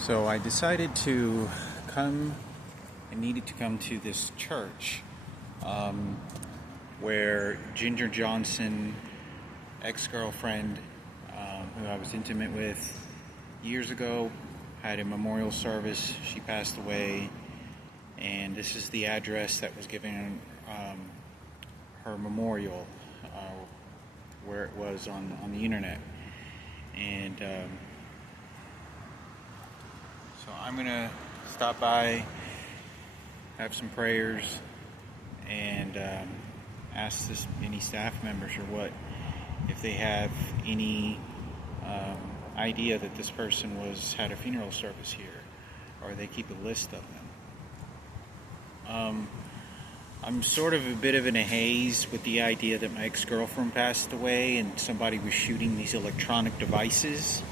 So I decided to come, I needed to come to this church where Ginger Johnson, ex-girlfriend, who I was intimate with years ago, had a memorial service. She passed away, and this is the address that was given her memorial, where it was on the internet. And so I'm gonna stop by, have some prayers, and ask any staff members or what if they have any idea that this person had a funeral service here, or they keep a list of them. I'm sort of a bit of in a haze with the idea that my ex-girlfriend passed away and somebody was shooting these electronic devices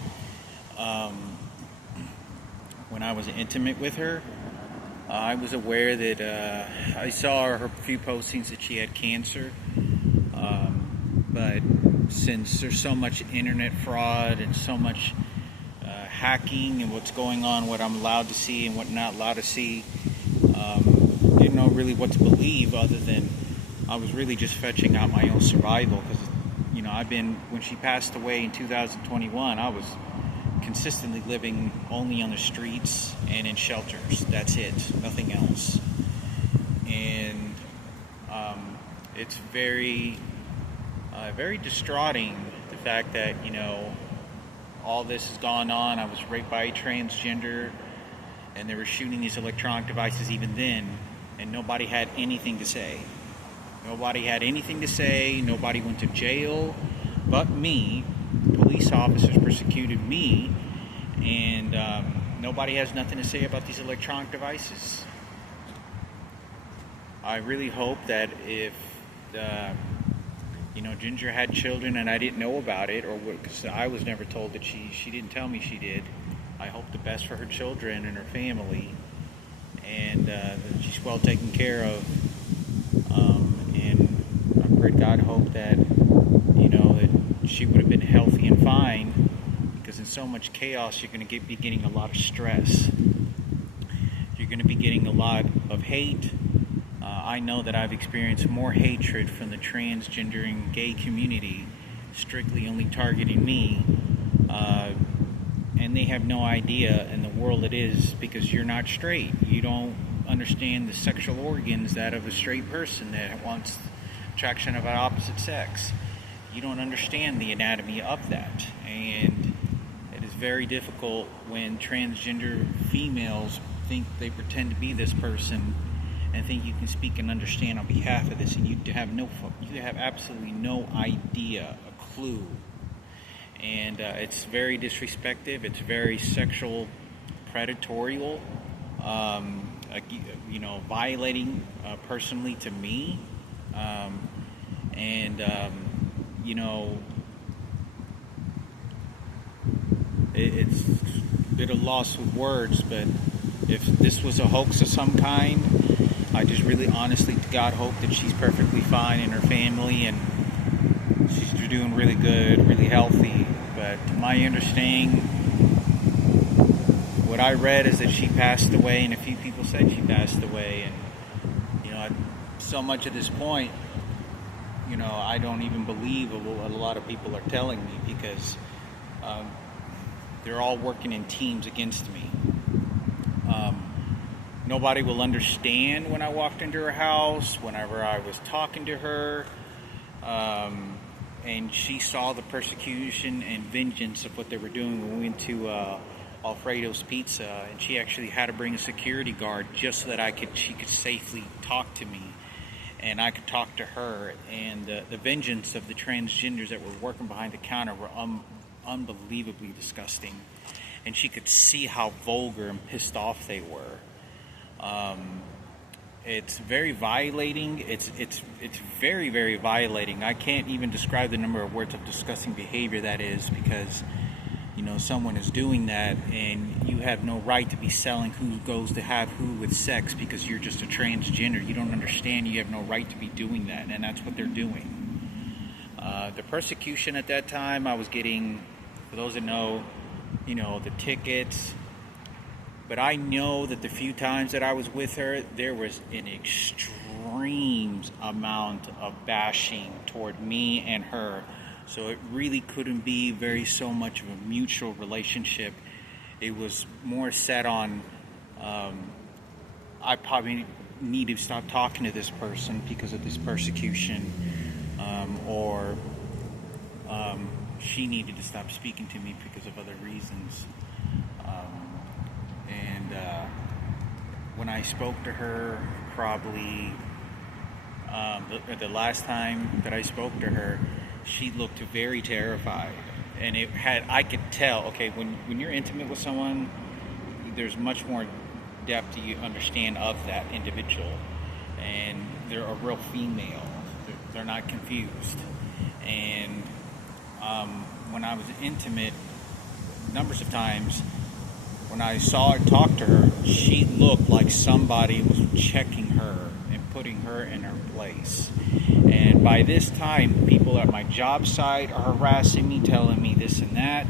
when I was intimate with her. I was aware that I saw her few postings that she had cancer, but since there's so much internet fraud and so much hacking and what's going on, what I'm allowed to see and what not allowed to see, didn't know really what to believe, other than I was really just fetching out my own survival, because when she passed away in 2021, I was consistently living only on the streets and in shelters. That's it, nothing else. And it's very distraughting, the fact that all this has gone on. I was raped by a transgender, and they were shooting these electronic devices even then, and nobody had anything to say. Nobody had anything to say. Nobody went to jail but me. Police officers persecuted me, and nobody has nothing to say about these electronic devices. I really hope that if Ginger had children and I didn't know about it, or because I was never told that she didn't tell me she did, I hope the best for her children and her family, and that she's well taken care of. And I pray to God, hope that that she would have been healthy and fine, because in so much chaos you're going to be getting a lot of stress. You're going to be getting a lot of hate. I know that I've experienced more hatred from the transgender and gay community, strictly only targeting me, and they have no idea in the world it is, because you're not straight. You don't understand the sexual organs that of a straight person that wants attraction of an opposite sex. You don't understand the anatomy of that, and it is very difficult when transgender females think they pretend to be this person and think you can speak and understand on behalf of this, and you have absolutely no idea, a clue. And it's very disrespectful. It's very sexual, predatorial, violating personally to me, it's a bit of loss with words. But if this was a hoax of some kind, I just really honestly to God hope that she's perfectly fine in her family, and she's doing really good, really healthy. But to my understanding, what I read is that she passed away, and a few people said she passed away. And so much at this point, I don't even believe what a lot of people are telling me, because they're all working in teams against me. Nobody will understand when I walked into her house, whenever I was talking to her, and she saw the persecution and vengeance of what they were doing when we went to Alfredo's Pizza, and she actually had to bring a security guard just so that she could safely talk to me, and I could talk to her. And the vengeance of the transgenders that were working behind the counter were unbelievably disgusting, and she could see how vulgar and pissed off they were. It's very violating. It's very, very violating. I can't even describe the number of words of disgusting behavior that is, because someone is doing that, and you have no right to be selling who goes to have who with sex, because you're just a transgender. You don't understand. You have no right to be doing that, and that's what they're doing. The persecution at that time, I was getting, for those that know, the tickets, But I know that the few times that I was with her, there was an extreme amount of bashing toward me and her. So it really couldn't be very so much of a mutual relationship. It was more set on, I probably need to stop talking to this person because of this persecution, or she needed to stop speaking to me because of other reasons. And when I spoke to her, probably the last time that I spoke to her, she looked very terrified. And I could tell, okay, when you're intimate with someone, there's much more depth you understand of that individual. And they're a real female. They're not confused. And when I was intimate, numbers of times, when I saw her talk to her, she looked like somebody was checking her and putting her in her place. And by this time, people at my job site are harassing me, telling me this and that.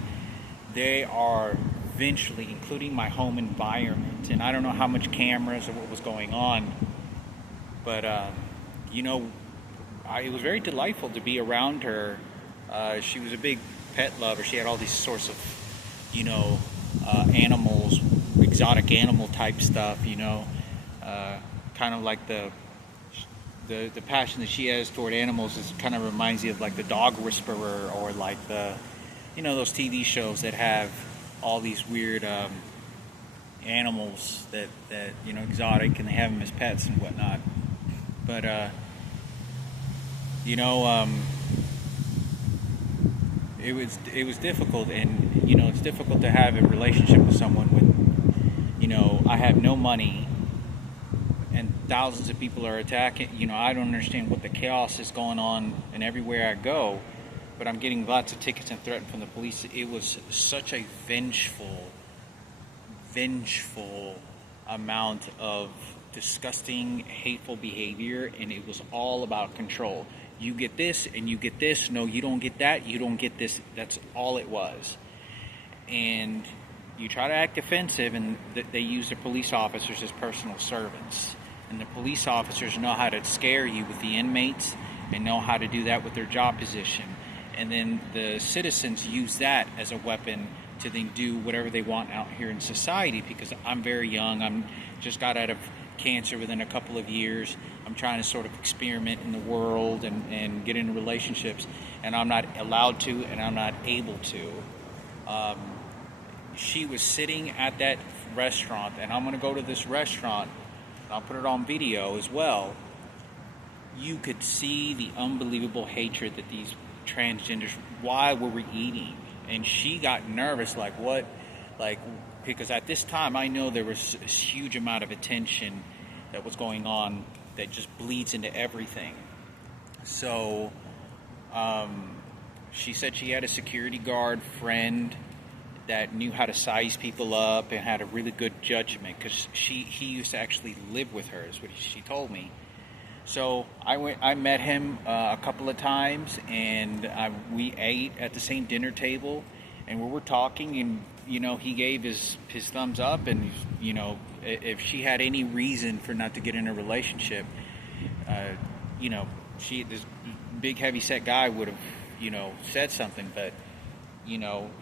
They are eventually, including my home environment. And I don't know how much cameras or what was going on. But, it was very delightful to be around her. She was a big pet lover. She had all these sorts of, animals, exotic animal type stuff, kind of like the passion that she has toward animals is kind of reminds you of like the dog whisperer, or like those TV shows that have all these weird animals that exotic, and they have them as pets and whatnot. But it was difficult, and it's difficult to have a relationship with someone when I have no money and thousands of people are attacking. I don't understand what the chaos is going on, and everywhere I go, but I'm getting lots of tickets and threatened from the police. It was such a vengeful amount of disgusting, hateful behavior, and it was all about control. You get this and you get this. No, you don't get that. You don't get this. That's all it was. And you try to act offensive, and they use the police officers as personal servants. And the police officers know how to scare you with the inmates and know how to do that with their job position. And then the citizens use that as a weapon to then do whatever they want out here in society, because I'm very young. I'm just got out of cancer within a couple of years. I'm trying to sort of experiment in the world and get into relationships, and I'm not allowed to, and I'm not able to. She was sitting at that restaurant, and I'm going to go to this restaurant, and I'll put it on video as well. You could see the unbelievable hatred that these transgenders, why were we eating? And she got nervous, because at this time I know there was a huge amount of attention that was going on that just bleeds into everything. So she said she had a security guard friend that knew how to size people up and had a really good judgment, because he used to actually live with her, is what she told me. So I met him a couple of times, and we ate at the same dinner table, and we were talking, and he gave his thumbs up, and if she had any reason for not to get in a relationship, this big heavy set guy would have said something, but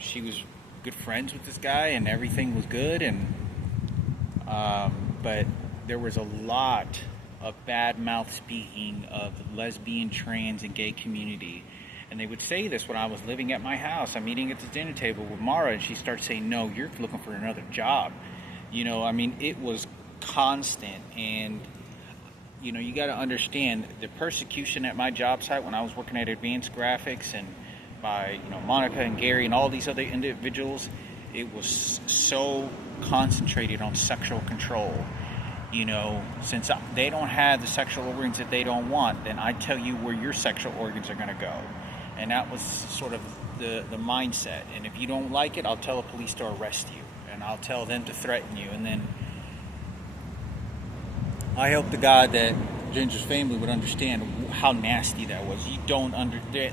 she was good friends with this guy, and everything was good, and but there was a lot of bad mouth speaking of lesbian, trans, and gay community. And they would say this when I was living at my house. I'm eating at the dinner table with Mara, and she starts saying, "No, you're looking for another job." It was constant. And you got to understand the persecution at my job site when I was working at Advanced Graphics, and by Monica and Gary and all these other individuals. It was so concentrated on sexual control. Since they don't have the sexual organs that they don't want, then I tell you where your sexual organs are going to go. And that was sort of the mindset. And if you don't like it, I'll tell the police to arrest you, and I'll tell them to threaten you. And then I hope to God that Ginger's family would understand how nasty that was.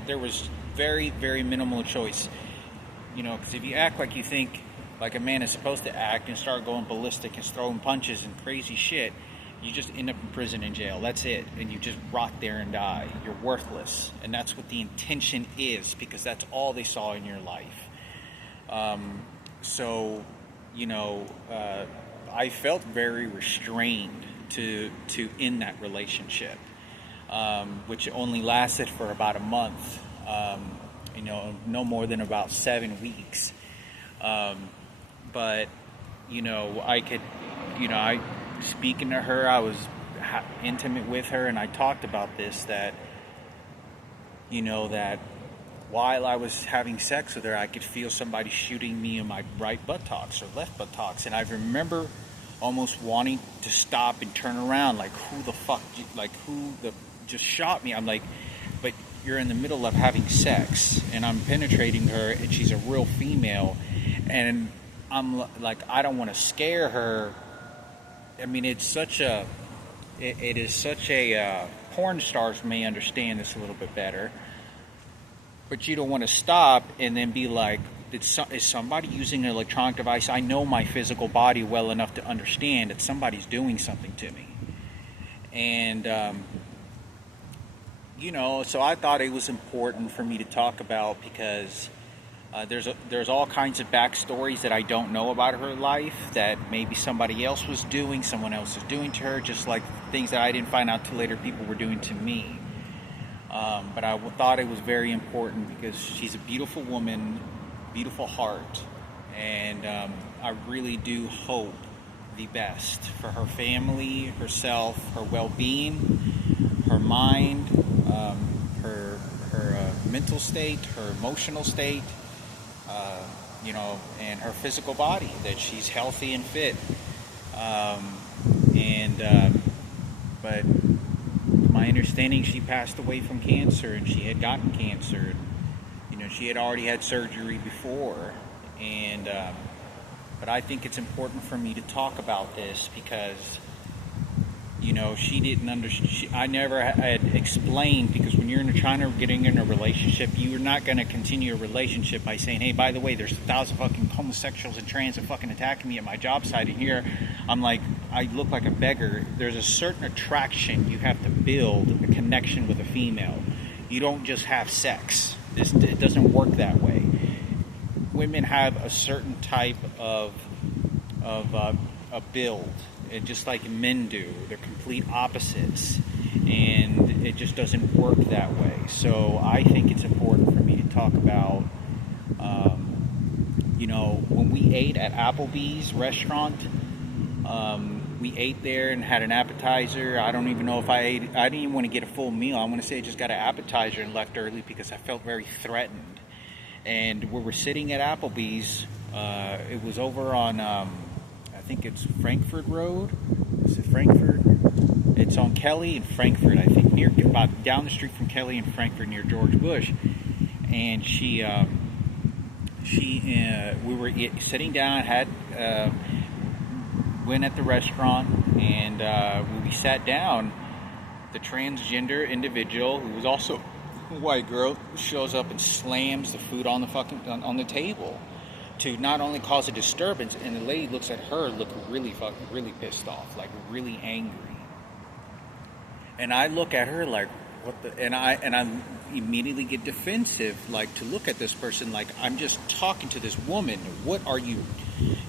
There was very, very minimal choice. Because if you act like you think like a man is supposed to act and start going ballistic and throwing punches and crazy shit, you just end up in prison and jail. That's it. And you just rot there and die. You're worthless. And that's what the intention is, because that's all they saw in your life. So, you know, I felt very restrained to end that relationship, which only lasted for about a month, you know, no more than about 7 weeks. But, you know, speaking to her, I was intimate with her, and I talked about this, that, you know, that while I was having sex with her, I could feel somebody shooting me in my right buttocks or left buttocks. And I remember almost wanting to stop and turn around, like, who the fuck, just shot me? I'm like, but you're in the middle of having sex, and I'm penetrating her, and she's a real female, and I'm like, I don't want to scare her. I mean, it is such a, porn stars may understand this a little bit better, but you don't want to stop and then be like, is somebody using an electronic device? I know my physical body well enough to understand that somebody's doing something to me. And, you know, so I thought it was important for me to talk about, because there's all kinds of backstories that I don't know about her life that maybe somebody else was doing, someone else was doing to her, just like things that I didn't find out till later people were doing to me. But I thought it was very important because she's a beautiful woman, beautiful heart, and I really do hope the best for her family, herself, her well-being, her mind, her mental state, her emotional state, you know, and her physical body, that she's healthy and fit. But my understanding, she passed away from cancer, and she had gotten cancer. You know, she had already had surgery before, and but I think it's important for me to talk about this because, you know, she didn't understand. I never had explained, because when you're getting in a relationship, you're not going to continue a relationship by saying, hey, by the way, there's 1,000 fucking homosexuals and trans that fucking attacking me at my job site, and here I'm like, I look like a beggar. There's a certain attraction you have to build, a connection with a female. You don't just have sex. It doesn't work that way. Women have a certain type of a build. And just like men do, they're complete opposites, and it just doesn't work that way. So I think it's important for me to talk about, you know, when we ate at Applebee's restaurant, we ate there and had an appetizer. I don't even know if I didn't even want to get a full meal. I want to say I just got an appetizer and left early because I felt very threatened. And we were sitting at Applebee's. It was over on, I think it's Frankfurt Road. Is it Frankfurt? It's on Kelly and Frankfurt, I think, about down the street from Kelly and Frankfurt, near George Bush. And we were sitting down, went at the restaurant, and when we sat down, the transgender individual, who was also a white girl, shows up and slams the food on the table, to not only cause a disturbance, and the lady looks at her, really pissed off, like really angry. And I look at her like, what the? And I immediately get defensive, like, to look at this person like, I'm just talking to this woman. What are you?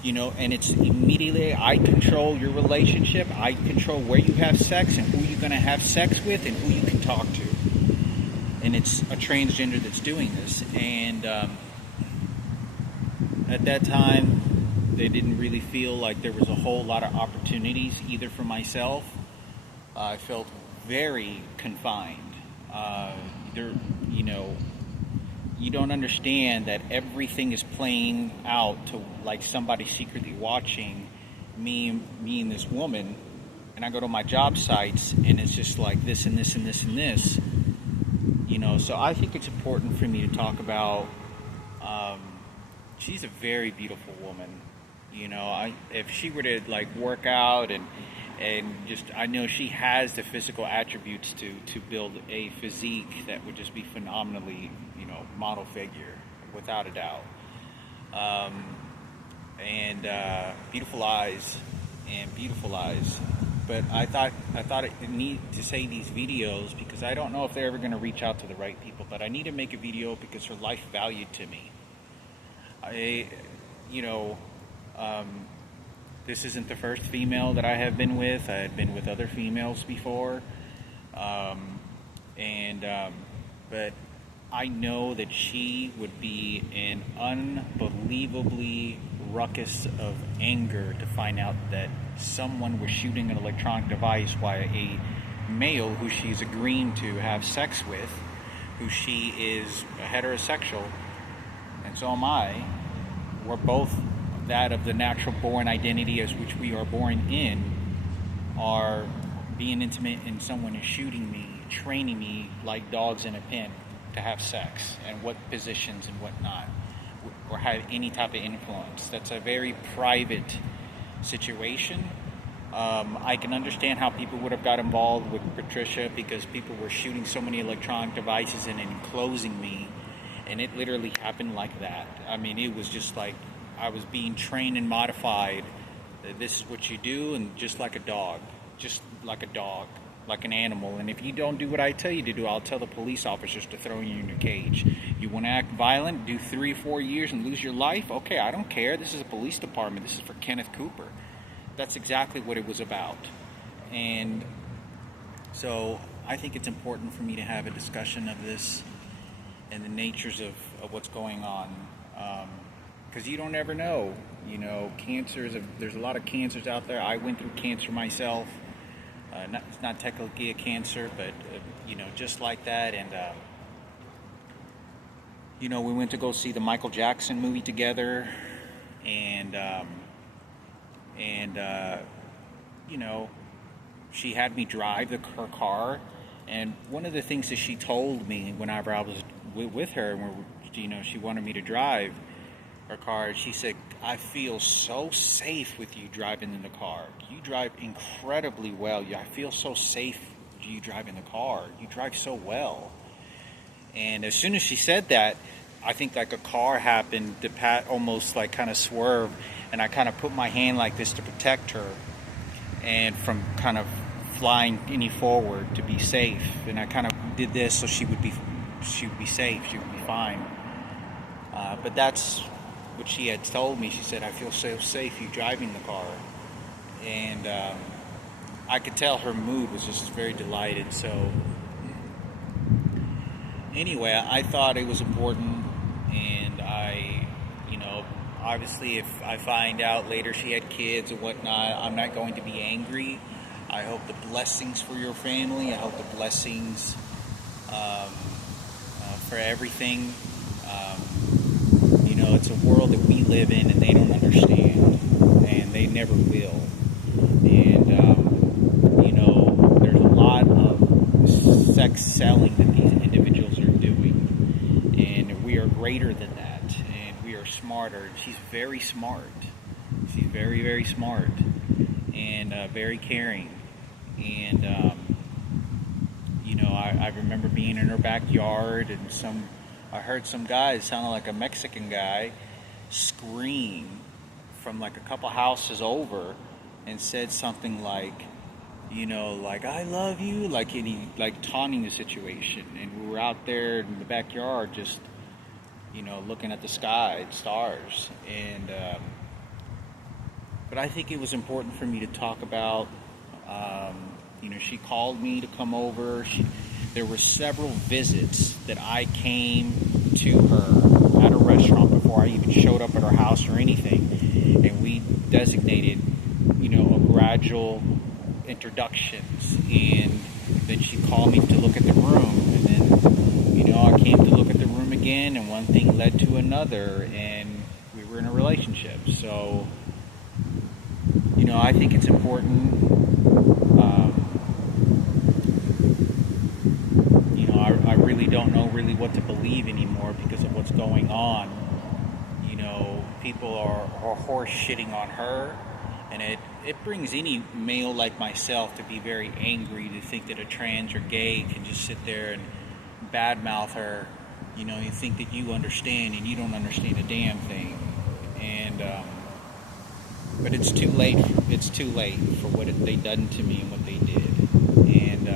You know, and it's immediately, I control your relationship. I control where you have sex and who you're going to have sex with and who you can talk to. And it's a transgender that's doing this. And at that time, they didn't really feel like there was a whole lot of opportunities either for myself. I felt very confined. You know, you don't understand that everything is playing out to, like, somebody secretly watching me and this woman. And I go to my job sites, and it's just like this and this and this and this. You know, so I think it's important for me to talk about. She's a very beautiful woman. You know, if she were to, like, work out and just, I know she has the physical attributes to build a physique that would just be phenomenally, you know, model figure, without a doubt. and beautiful eyes, and beautiful eyes. But I thought I need to say these videos because I don't know if they're ever going to reach out to the right people. But I need to make a video because her life valued to me. I, you know, this isn't the first female that I have been with. I had been with other females before, but I know that she would be an unbelievably ruckus of anger to find out that someone was shooting an electronic device while a male who she's agreeing to have sex with, who she is heterosexual, and so am I, we're both that of the natural born identity as which we are born in, are being intimate, and someone is shooting me, training me like dogs in a pen to have sex, and what positions and whatnot, or have any type of influence. That's a very private situation. I can understand how people would have got involved with Patricia because people were shooting so many electronic devices and enclosing me, and it literally happened like that. I mean, it was just like I was being trained and modified. This is what you do, and just like a dog, like an animal. And if you don't do what I tell you to do, I'll tell the police officers to throw you in a cage. You want to act violent, do 3 or 4 years and lose your life? Okay, I don't care. This is a police department. This is for Kenneth Cooper. That's exactly what it was about. And so I think it's important for me to have a discussion of this and the natures of what's going on. Because you don't ever know. You know, there's a lot of cancers out there. I went through cancer myself. It's not technically a cancer, but, just like that. And, we went to go see the Michael Jackson movie together. And she had me drive her car. And one of the things that she told me whenever I was with her, and she wanted me to drive her car, she said, I feel so safe with you driving in the car. You drive incredibly well. I feel so safe with you driving the car. You drive so well. And as soon as she said that, I think like a car happened to almost like kind of swerve, and I kind of put my hand like this to protect her and from kind of flying any forward to be safe. And I kind of did this so she would be safe, she would be fine. But that's what she had told me. She said, I feel so safe you driving the car. And I could tell her mood was just very delighted. So anyway, I thought it was important, and obviously if I find out later she had kids and whatnot, I'm not going to be angry. I hope the blessings for your family. I hope the blessings for everything. It's a world that we live in, and they don't understand, and they never will. And there's a lot of sex selling that these individuals are doing, and we are greater than that, and we are smarter. She's very smart. She's very, very smart, and very caring. And I remember being in her backyard, and I heard some guy, it sounded like a Mexican guy, scream from like a couple houses over and said something like, I love you, like taunting the situation. And we were out there in the backyard just, looking at the sky and stars. And, but I think it was important for me to talk about, she called me to come over. There were several visits that I came to her at a restaurant before I even showed up at her house or anything, and we designated, a gradual introductions, and then she called me to look at the room, and then, I came to look at the room again, and one thing led to another, and we were in a relationship. So, I think it's important. I really don't know what to believe anymore because of what's going on. People are horse shitting on her, and it brings any male like myself to be very angry to think that a trans or gay can just sit there and badmouth her. You think that you understand, and you don't understand a damn thing. And But it's too late. It's too late for what they done to me and what they did. And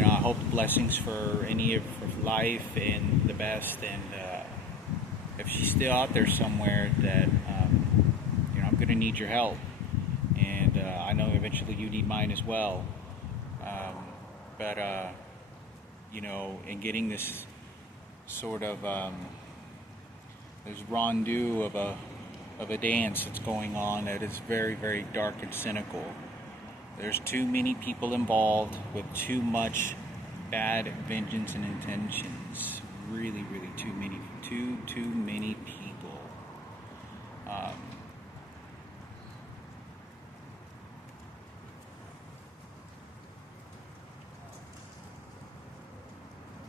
I hope the blessings for any of her life and the best. And if she's still out there somewhere, that I'm going to need your help. And I know eventually you need mine as well. But in getting this sort of this rondeau of a dance that's going on that is very, very dark and cynical. There's too many people involved with too much bad vengeance and intentions. Really, really too many people